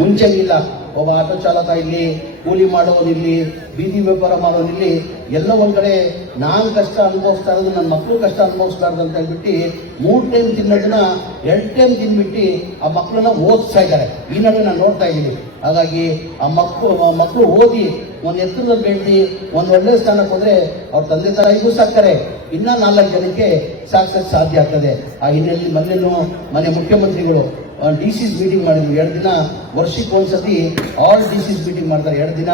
ಮುಂಚೆ ಇಲ್ಲ. ಒಬ್ಬ ಆಟೋ ಚಾಲಕ ಇಲ್ಲಿ, ಕೂಲಿ ಮಾಡೋನಿಲ್ಲಿ, ಬೀದಿ ವ್ಯಾಪಾರ ಮಾಡೋನಿಲ್ಲಿ, ಎಲ್ಲ ಒಂದ್ ಕಡೆ ನಾನ್ ಕಷ್ಟ ಅನುಭವಿಸ್ತಾ ಇರೋದು ನನ್ನ ಮಕ್ಕಳು ಕಷ್ಟ ಅನುಭವಿಸ್ಬಾರ್ದು ಅಂತ ಹೇಳ್ಬಿಟ್ಟು 3 ಟೈಮ್ ತಿನ್ನೋದನ್ನ 2 ಟೈಮ್ ತಿನ್ಬಿಟ್ಟು ಆ ಮಕ್ಕಳನ್ನ ಓದಿಸ್ತಾ ಇದ್ದಾರೆ. ಈ ನಡುವೆ ನಾನು ನೋಡ್ತಾ ಇದ್ದೀನಿ. ಹಾಗಾಗಿ ಆ ಮಕ್ಕಳು ಓದಿ ಒಂದು ಎತ್ತರದಲ್ಲಿ ಬೆಳೆದಿ ಒಂದು ಒಳ್ಳೆ ಸ್ಥಾನಕ್ಕೆ ಹೋದ್ರೆ ಅವ್ರ ತಂದೆ ತಾಯಿಗೂ ಸಾಕ್ತಾರೆ, ಇನ್ನ 4 ಜನಕ್ಕೆ ಸಾಕ್ಸಕ್ಕೆ ಸಾಧ್ಯ ಆಗ್ತದೆ. ಆ ಹಿನ್ನೆಲೆಯಲ್ಲಿ ಮನೆ ಮುಖ್ಯಮಂತ್ರಿಗಳು DC's ಮೀಟಿಂಗ್ ಮಾಡಿದ್ರು. 2 ದಿನ ವರ್ಷಕ್ಕೆ ಒಂದ್ಸತಿ ಆಲ್ DC's ಮೀಟಿಂಗ್ ಮಾಡ್ತಾರೆ. 2 ದಿನ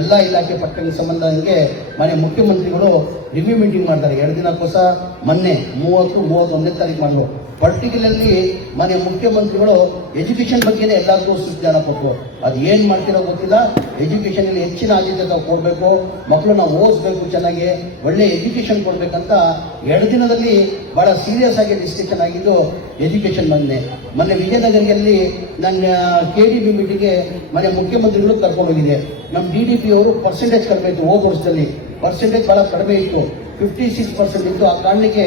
ಎಲ್ಲ ಇಲಾಖೆ ಪಟ್ಟಣಕ್ಕೆ ಸಂಬಂಧಕ್ಕೆ ಮನೆ ಮುಖ್ಯಮಂತ್ರಿಗಳು ರಿವ್ಯೂ ಮೀಟಿಂಗ್ ಮಾಡ್ತಾರೆ. 2 ದಿನಕ್ಕೋಸ ಮೊನ್ನೆ 30-31ನೇ ತಾರೀಕು ಮಾಡಿದ್ರು. ಪರ್ಟಿಕ್ಯುಲರ್ಲಿ ಮನೆ ಮುಖ್ಯಮಂತ್ರಿಗಳು ಎಜುಕೇಶನ್ ಬಗ್ಗೆನೇ ಎಲ್ಲರಿಗೂ ಸೂಚನೆ ಕೊಟ್ಟರು. ಅದು ಏನ್ ಮಾಡ್ತಿರೋ ಗೊತ್ತಿಲ್ಲ. ಎಜುಕೇಶನ್ ಅಲ್ಲಿ ಹೆಚ್ಚಿನ ಆದ್ಯತೆ ಕೊಡಬೇಕು, ಮಕ್ಕಳನ್ನ ಓದಿಸ್ಬೇಕು, ಚೆನ್ನಾಗಿ ಒಳ್ಳೆ ಎಜುಕೇಶನ್ ಕೊಡ್ಬೇಕಂತ 2 ದಿನದಲ್ಲಿ ಬಹಳ ಸೀರಿಯಸ್ ಆಗಿ ಡಿಸ್ಕಷನ್ ಆಗಿದ್ದು ಎಜುಕೇಶನ್ ಮೊನ್ನೆ ವಿಜಯನಗರಿಯಲ್ಲಿ ನನ್ನ KDP ಮೀಟಿಂಗ್ಗೆ ಮನೆ ಮುಖ್ಯಮಂತ್ರಿಗಳು ಕರ್ಕೊಂಡು ಹೋಗಿದೆ. ನಮ್ಮ DDP ಅವರು ಪರ್ಸೆಂಟೇಜ್ ಕಡಿಮೆ ಇತ್ತು. ಹೋದ ವರ್ಷದಲ್ಲಿ ಪರ್ಸೆಂಟೇಜ್ ಬಹಳ ಕಡಿಮೆ ಇತ್ತು, 56% ಇತ್ತು. ಆ ಕಾರಣಕ್ಕೆ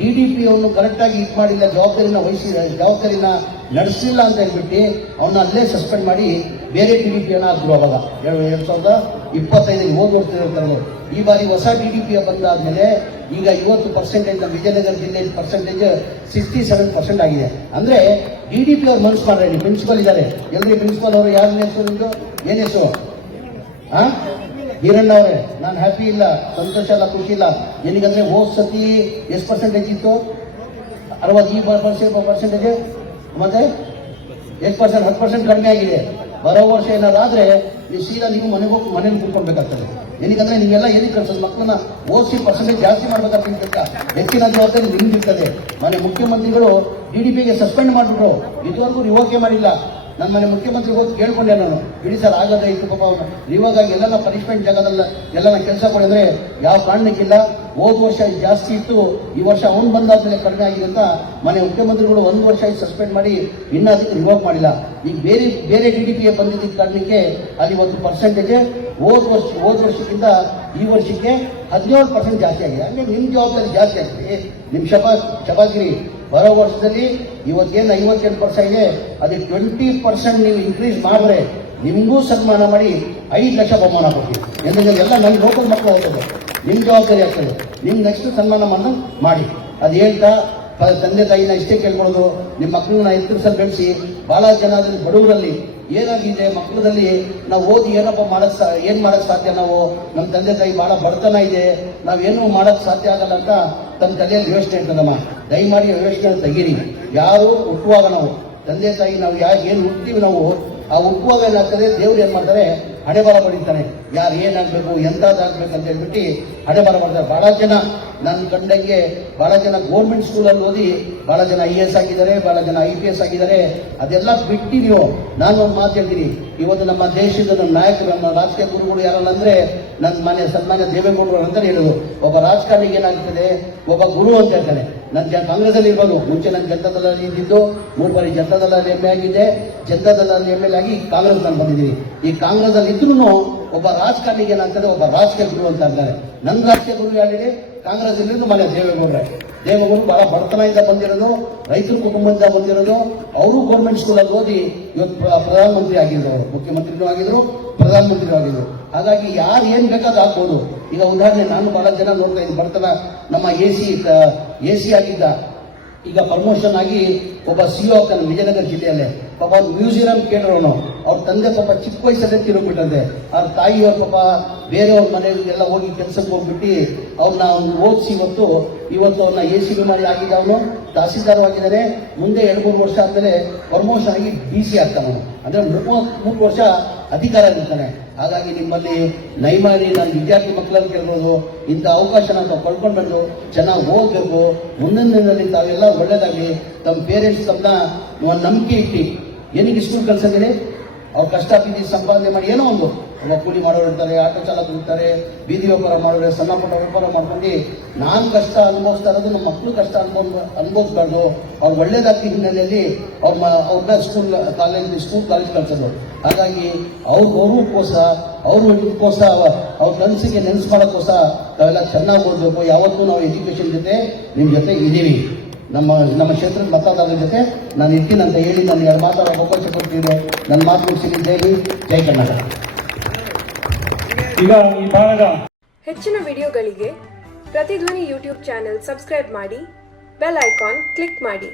DDP ಅವನು ಕರೆಕ್ಟ್ ಆಗಿ ಇದು ಮಾಡಿಲ್ಲ, ಜವಾಬ್ದಾರಿನ ನಡೆಸಲಿಲ್ಲ ಅಂತ ಹೇಳ್ಬಿಟ್ಟು ಅವನ್ನ ಅಲ್ಲೇ ಸಸ್ಪೆಂಡ್ ಮಾಡಿ ಬೇರೆ DDP ಹಾಕಿದ್ರು. ಅವಾಗ 2025 ಹೋದ ವರ್ಷ. ಈ ಬಾರಿ ಹೊಸ DDP ಬಂದಾದ್ಮೇಲೆ ಈಗ 50% ನಮ್ಮ ವಿಜಯನಗರ ಜಿಲ್ಲೆ ಪರ್ಸೆಂಟೇಜ್ 67% ಆಗಿದೆ. ಅಂದ್ರೆ DDP ಅವ್ರು ಮನಸ್ಸು ಮಾಡ್ರಿ. ಪ್ರಿನ್ಸಿಪಲ್ ಇದ್ದಾರೆ, ಎಲ್ರಿ ಪ್ರಿನ್ಸಿಪಲ್ ಅವರು ಯಾರು ಹೆಸರು, ಏನ್ ಹೆಸರು? ಹಿರಣ್ಣ ಅವರೇ, ನಾನು ಹ್ಯಾಪಿ ಇಲ್ಲ, ಸಂತೋಷ ಇಲ್ಲ, ಖುಷಿ ಇಲ್ಲ. ಏನಕ್ಕಂದ್ರೆ ಹೋದ್ ಸತಿ ಎಷ್ಟು ಪರ್ಸೆಂಟೇಜ್ ಇತ್ತು? 60% ಮತ್ತೆ ಎಷ್ಟು ಪರ್ಸೆಂಟ್? 10% ಕಡಿಮೆ ಆಗಿದೆ. ಬರೋ ವರ್ಷ ಏನಾದ್ರೆ ನೀವು ಸೀದಾ ನೀವು ಮನೇಲಿ ಕೂತ್ಕೊಳ್ಬೇಕಾಗ್ತದೆ. ಏನಕ್ಕಂದ್ರೆ ನೀವೆಲ್ಲ ಏನಕ್ಕೆ ಕಳ್ಸೋದು? ಮಕ್ಕಳನ್ನ ಓದಿಸಿ ಪರ್ಸೆಂಟೇಜ್ ಜಾಸ್ತಿ ಮಾಡ್ಬೇಕಾಗ್ತಿರ್ತ ಹೆಚ್ಚಿನ ಜವಾಬ್ದಾರಿ ನಿಮ್ದಿರ್ತದೆ. ಮನೆ ಮುಖ್ಯಮಂತ್ರಿಗಳು DDPಗೆ ಸಸ್ಪೆಂಡ್ ಮಾಡಿಬಿಟ್ರು, ಇದುವರೆಗೂ ರಿವೋಕೆ ಮಾಡಿಲ್ಲ. ನನ್ನ ಮನೆ ಮುಖ್ಯಮಂತ್ರಿ ಹೋಗಿ ಕೇಳ್ಕೊಂಡೆ ನಾನು, ಬಿಡಿ ಸರ್ ಆಗದ ಇತ್ತು ಪಾಪ ಅವನು ಇವಾಗ ಎಲ್ಲ ಪನಿಷ್ಮೆಂಟ್ ಜಾಗದಲ್ಲ ಎಲ್ಲ ಕೆಲಸ ಕೊಡಿದ್ರೆ ಯಾವ ಕಾರಣಕ್ಕಿಲ್ಲ. ಹೋದ ವರ್ಷ ಜಾಸ್ತಿ ಇತ್ತು, ಈ ವರ್ಷ ಅವನು ಬಂದಾದ್ಮೇಲೆ ಕಡಿಮೆ ಆಗಿದೆ ಅಂತ ಮನೆ ಮುಖ್ಯಮಂತ್ರಿಗಳು 1 ವರ್ಷ ಸಸ್ಪೆಂಡ್ ಮಾಡಿ ಇನ್ನೂ ಅದಕ್ಕೆ ರಿವೋಕ್ ಮಾಡಿಲ್ಲ. ಈಗ ಬೇರೆ DDPಗೆ ಬಂದಿದ್ದ ಕಾರಣಕ್ಕೆ ಅಲ್ಲಿ ಒಂದು ಪರ್ಸೆಂಟೇಜ್ ಹೋದ ವರ್ಷಕ್ಕಿಂತ ಈ ವರ್ಷಕ್ಕೆ 17% ಜಾಸ್ತಿ ಆಗಿದೆ. ಅಂದ್ರೆ ನಿಮ್ ಜವಾಬ್ದಾರಿ ಜಾಸ್ತಿ ಆಗ್ತದೆ. ನಿಮ್ ಶಪಾಗಿರಿ ಬರೋ ವರ್ಷದಲ್ಲಿ ಇವತ್ತೇನು 58% ಇದೆ, ಅದಕ್ಕೆ 20% ನೀವು ಇನ್ಕ್ರೀಸ್ ಮಾಡಿದ್ರೆ ನಿಮಗೂ ಸನ್ಮಾನ ಮಾಡಿ 5 ಲಕ್ಷ ಬಹುಮಾನ ಕೊಡ್ತೀವಿ. ఎందుకంటే ಎಲ್ಲ ನನ್ನ ಲೋಕಲ್ ಮಕ್ಕಳು ಹೋಗ್ತದೆ, ನಿಮ್ ಜವಾಬ್ದಾರಿ ಆಗ್ತದೆ. ನಿಮ್ ನೆಕ್ಸ್ಟ್ ಸನ್ಮಾನ ಮಾಡಿ. ಅದು ಹೇಳ್ತಾ ತಂದೆ ತಾಯಿನ ಇಷ್ಟೇ ಕೇಳ್ಕೊಳ್ಳೋದು, ನಿಮ್ಮ ಮಕ್ಕಳನ್ನ ಎತ್ತರಿಸಲು ಬೆಳೆಸಿ. ಬಹಳ ಜನ ಅದರಲ್ಲಿ ಬಡವರಲ್ಲಿ ಏನಾಗಿದೆ, ಮಕ್ಕಳದಲ್ಲಿ ನಾವು ಓದಿ ಏನ್ ಮಾಡಕ್ ಸಾಧ್ಯ? ನಾವು ನಮ್ಮ ತಂದೆ ತಾಯಿ ಬಹಳ ಬಡತನ ಇದೆ, ನಾವೇನು ಮಾಡಕ್ ಸಾಧ್ಯ ಆಗಲ್ಲ ಅಂತ ತನ್ನ ತಲೆಯಲ್ಲಿ ಯೋಚನೆ ಇರ್ತದಮ್ಮ. ದಯಮಾಡಿ ಯೋಚನೆ ತೆಗೀರಿ. ಯಾರು ಹುಟ್ಟುವಾಗ ನಾವು ತಂದೆ ತಾಯಿ ನಾವು ಏನು ಹುಟ್ತೀವಿ ನಾವು ಆ ಹುಟ್ಟುವಾಗ ಏನಾಗ್ತದೆ, ದೇವ್ರು ಏನ್ ಮಾಡ್ತಾರೆ, ಹಣೆ ಬರ ಬಡಿತಾನೆ. ಯಾರು ಏನಾಗ್ಬೇಕು, ಎಂತಾದಾಗ್ಬೇಕು ಅಂತ ಹೇಳ್ಬಿಟ್ಟು ಹಣೆ ಬರ ಮಾಡ್ತಾರೆ. ಬಹಳ ಜನ ನನ್ನ ಕಂಡಂಗೆ ಬಹಳ ಜನ ಗೌರ್ಮೆಂಟ್ ಸ್ಕೂಲಲ್ಲಿ ಓದಿ ಬಹಳ ಜನ IAS ಆಗಿದ್ದಾರೆ, ಬಹಳ ಜನ IPS ಆಗಿದ್ದಾರೆ. ಅದೆಲ್ಲ ಬಿಟ್ಟು ನೀವು, ನಾನು ಒಂದು ಮಾತು ಹೇಳ್ತೀನಿ, ಇವತ್ತು ನಮ್ಮ ದೇಶದ ನಮ್ಮ ನಾಯಕರು, ನಮ್ಮ ರಾಜಕೀಯ ಗುರುಗಳು ಯಾರಲ್ಲ ಅಂದ್ರೆ ನನ್ನ ಸನ್ಮಾನ್ಯ ದೇವೇಗೌಡರು ಅಂತ ಹೇಳೋದು. ಒಬ್ಬ ರಾಜಕಾರಣಿಗೆ ಏನಾಗ್ತದೆ, ಒಬ್ಬ ಗುರು ಅಂತ ಹೇಳ್ತಾನೆ. ನನ್ನ ಕಾಂಗ್ರೆಸ್ ಅಲ್ಲಿ ಇರ್ಬೋದು, ಮುಂಚೆ ನನ್ನ ಜನತಾದಳದಲ್ಲಿ ಇದ್ದಿದ್ದು, 3 ಬಾರಿ ಜನತಾದಳದಲ್ಲಿ MA ಆಗಿದೆ, ಜನತಾದಳದಲ್ಲಿ ML ಆಗಿ ಕಾಂಗ್ರೆಸ್ ನಾನು ಬಂದಿದ್ದೀನಿ. ಈ ಕಾಂಗ್ರೆಸ್ ಅಲ್ಲಿ ಇದ್ರೂ ಒಬ್ಬ ರಾಜಕಾರಣಿಗೆ ಏನಾಗ್ತದೆ, ಒಬ್ಬ ರಾಜಕೀಯ ಗುರು ಅಂತ ಅಂತಾರೆ. ನನ್ನ ರಾಜಕೀಯ ಗುರು ಹೇಳಿದ್ರೆ ಕಾಂಗ್ರೆಸ್ ಇಲ್ಲಿಂದ ಮನೆ ದೇವೇಗೌಡರು ಬಹಳ ಬಡತನದಿಂದ ಬಂದಿರೋದು, ರೈತರ ಕುಟುಂಬದಿಂದ ಬಂದಿರೋದು. ಅವರು ಗೌರ್ಮೆಂಟ್ ಸ್ಕೂಲಲ್ಲಿ ಓದಿ ಇವತ್ತು ಪ್ರಧಾನಮಂತ್ರಿ ಆಗಿದ್ರು, ಮುಖ್ಯಮಂತ್ರಿನೂ ಆಗಿದ್ರು, ಪ್ರಧಾನಮಂತ್ರಿನೂ ಆಗಿದ್ರು. ಹಾಗಾಗಿ ಯಾರು ಏನ್ ಬೇಕಾದ್ರೂ ಆಗ್ಬೋದು. ಈಗ ಉದಾಹರಣೆ, ನಾನು ಬಹಳ ಜನ ನೋಡ್ತಾ ಇದ್ದೀನಿ, ಬಡತನ ನಮ್ಮ AC ಆಗಿದ್ದ, ಈಗ ಪ್ರಮೋಷನ್ ಆಗಿ ಒಬ್ಬ CEO ಆಗ್ತಾನೆ ವಿಜಯನಗರ ಜಿಲ್ಲೆಯಲ್ಲೇ. ಪಾಪ ಒಂದು ಮ್ಯೂಸಿಯಂ ಕೇಳಿರೋನು, ಅವ್ರ ತಂದೆ ಪಾಪ ಚಿಕ್ಕ ವಯಸ್ಸಲ್ಲೇ ತಿರುಗಿಬಿಟ್ಟಂತೆ. ಅವ್ರ ತಾಯಿಯವ್ರ ಪಾಪ ಬೇರೆಯವ್ರ ಮನೆಗೆಲ್ಲ ಹೋಗಿ ಕೆಲಸಕ್ಕೆ ಹೋಗ್ಬಿಟ್ಟು ಅವ್ರನ್ನ ಓದಿಸಿ ಇವತ್ತು ಅವ್ರನ್ನ AC ಬಿಮಾರಿ ಆಗಿದ್ದ, ಅವನು ತಹಸೀಲ್ದಾರ್ ಆಗಿದ್ದಾನೆ. ಮುಂದೆ 2-3 ವರ್ಷ ಆದ್ಮೇಲೆ ಪ್ರಮೋಷನ್ ಆಗಿ DC ಆಗ್ತಾನೆ. ಅಂದ್ರೆ 3 ವರ್ಷ ಅಧಿಕಾರ ಇರ್ತಾನೆ. ಹಾಗಾಗಿ ನಿಮ್ಮಲ್ಲಿ ನೈಮಾರಿ ನನ್ನ ವಿದ್ಯಾರ್ಥಿ ಮಕ್ಕಳನ್ನು ಕೇಳ್ಬೋದು, ಇಂಥ ಅವಕಾಶನ ತಾವು ಕಳ್ಕೊಂಡು ಬಂದು ಚೆನ್ನಾಗಿ ಹೋಗ್ಬೇಕು. ಮುಂದಿನ ದಿನದಲ್ಲಿ ತಾವೆಲ್ಲ ಒಳ್ಳೇದಾಗಲಿ. ತಮ್ಮ ಪೇರೆಂಟ್ಸ್ ತಮ್ಮನ್ನ ಒಂದು ನಂಬಿಕೆ ಇಟ್ಟು ಏನಕ್ಕೆ ಸ್ಕೂಲ್ ಕಳ್ಸಿದ್ರೆ ಅವ್ರು ಕಷ್ಟ ಬಿದ್ದು ಸಂಪಾದನೆ ಮಾಡಿ ಏನೋ ಒಂದು ಕೂಲಿ ಮಾಡೋರು ಇರ್ತಾರೆ, ಆಟೋ ಚಾಲಕರು ಇರ್ತಾರೆ, ಬೀದಿ ವ್ಯಾಪಾರ ಮಾಡೋರು, ಸಣ್ಣ ಪುಟ್ಟ ವ್ಯಾಪಾರ ಮಾಡ್ಕೊಂಡು ನಾನು ಕಷ್ಟ ಅನುಭವಿಸ್ತಾ ಇರೋದು ನಮ್ಮ ಮಕ್ಕಳು ಕಷ್ಟ ಅನುಭವಿಸ್ಬಾರ್ದು. ಅವ್ರು ಒಳ್ಳೇದಾಗ್ತಿ ಹಿನ್ನೆಲೆಯಲ್ಲಿ ಅವ್ರನ್ನ ಸ್ಕೂಲ್ ಕಾಲೇಜ್ ಕಳ್ಸೋದು. ಹಾಗಾಗಿ ಅವ್ರ ಗೌರವಕ್ಕೋಸ್ಕರ, ಅವ್ರ ಕನಸಿಗೆ ನೆನೆಸು ಮಾಡೋಕ್ಕೋಸ್ಕರ ತಾವೆಲ್ಲ ಚೆನ್ನಾಗಿ ಓದಬೇಕು. ಯಾವತ್ತೂ ನಾವು ಎಜುಕೇಶನ್ ಜೊತೆ ನಿಮ್ಮ ಜೊತೆ ಇದ್ದೀವಿ. ನಮ್ಮ ಕ್ಷೇತ್ರದ ಮತದಾರರ ಜೊತೆ ನಾನು ಇರ್ತೀನಿ ಅಂತ ಹೇಳಿ ನಾನು 2 ಮಾತಾಡೋ ಅವಕಾಶ ಕೊಡ್ತಿದ್ದೆ. ನನ್ನ ಮಾತು ಮುಗಿಸಿ ಜೈ ಕರ್ನಾಟಕ. ಈಗ ಈ ಭಾಗದ ಹೆಚ್ಚಿನ ವಿಡಿಯೋಗಳಿಗೆ ಪ್ರತಿಧ್ವನಿ ಯೂಟ್ಯೂಬ್ ಚಾನೆಲ್ ಸಬ್ಸ್ಕ್ರೈಬ್ ಮಾಡಿ, ಬೆಲ್ ಐಕಾನ್ ಕ್ಲಿಕ್ ಮಾಡಿ.